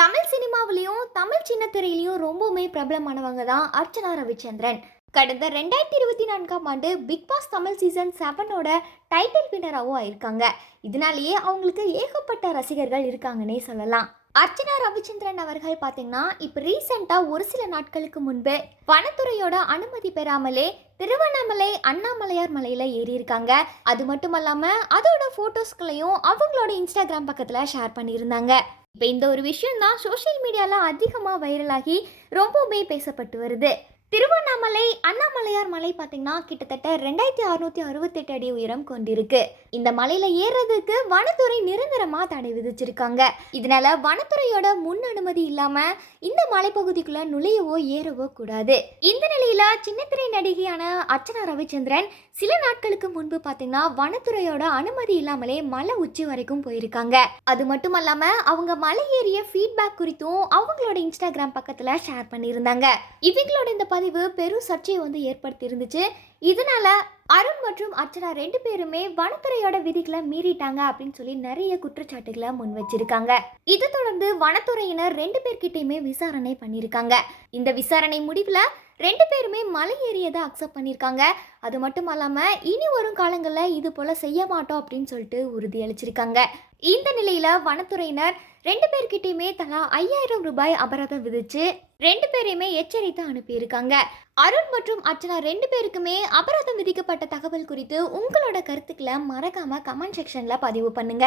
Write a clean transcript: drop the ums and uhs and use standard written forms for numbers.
தமிழ் சினிமாவிலையும் தமிழ் சின்னத்திரையிலையும் ரொம்பவுமே பிரபலமானவங்க தான் அர்ச்சனா ரவிச்சந்திரன். கடந்த 2024ஆம் ஆண்டு பிக் பாஸ் தமிழ் சீசன் 7ஓட டைட்டில் வினராகவும் ஆயிருக்காங்க. இதனாலேயே அவங்களுக்கு ஏகப்பட்ட ரசிகர்கள் இருக்காங்கன்னே சொல்லலாம். அர்ச்சனா ரவிச்சந்திரன் அவர்கள் பார்த்தீங்கன்னா இப்போ ரீசெண்டாக ஒரு சில நாட்களுக்கு முன்பு வனத்துறையோட அனுமதி பெறாமலே திருவண்ணாமலை அண்ணாமலையார் மலையில் ஏறி இருக்காங்க. அது மட்டும் இல்லாமல் அதோட ஃபோட்டோஸ்களையும் அவங்களோட இன்ஸ்டாகிராம் பக்கத்தில் ஷேர் பண்ணியிருந்தாங்க. இப்போ இந்த ஒரு விஷயம் தான் சோஷியல் மீடியாவில் அதிகமாக வைரலாகி ரொம்பவுமே பேசப்பட்டு வருது. திருவண்ணாமலை அண்ணாமலையார் மலை பார்த்தீங்கன்னா கிட்டத்தட்ட 2668 அடி உயரம் கொண்டிருக்கு. இந்த மலையில ஏறுறதுக்கு வனத்துறை நிரந்தரமா தடை விதிச்சிருக்காங்க. இதனால வனத்துறையோட முன் அனுமதி இல்லாம இந்த மலைப்பகுதிக்குள்ள நுழையவோ ஏறவோ கூடாது. இந்த நிலையில சின்னத்திரை நடிகையான அர்ச்சனா ரவிச்சந்திரன் சில நாட்களுக்கு முன்பு பார்த்தீங்கன்னா வனத்துறையோட அனுமதி இல்லாமலே மலை உச்சி வரைக்கும் போயிருக்காங்க. அது மட்டும் இல்லாம அவங்க மலை ஏறிய ஃபீட்பேக் குறித்தும் அவங்களோட இன்ஸ்டாகிராம் பக்கத்துல ஷேர் பண்ணியிருந்தாங்க. இவங்களோட இந்த பதிவு பெரும் சர்ச்சையை ஏற்படுத்தி இருந்துச்சு. இதனால அருண் மற்றும் அர்ச்சனா 2 பேருமே வனத்துறையோட விதிகளை மீறிட்டாங்க அப்படின்னு சொல்லி நிறைய குற்றச்சாட்டுகளை முன் வச்சிருக்காங்க. இதை தொடர்ந்து வனத்துறையினர் 2 பேர்கிட்டயுமே விசாரணை பண்ணியிருக்காங்க. இந்த விசாரணை முடிவில் 2 பேருமே மலை ஏறியதை அக்செப்ட் பண்ணியிருக்காங்க. அது மட்டும் இல்லாமல் இனி வரும் காலங்களில் இது போல் செய்ய மாட்டோம் அப்படின்னு சொல்லிட்டு உறுதியளிச்சிருக்காங்க. இந்த நிலையில் வனத்துறையினர் 2 பேர்கிட்டயுமே தலா 5000 ரூபாய் அபராதம் விதிச்சு 2 பேரையுமே எச்சரித்து அனுப்பியிருக்காங்க. அருண் மற்றும் அர்ச்சனா 2 பேருக்குமே அபராதம் விதிக்கப்பட்ட தகவல் குறித்து உங்களோட கருத்துக்களை மறக்காம கமெண்ட் செக்ஷன்ல பதிவு பண்ணுங்க.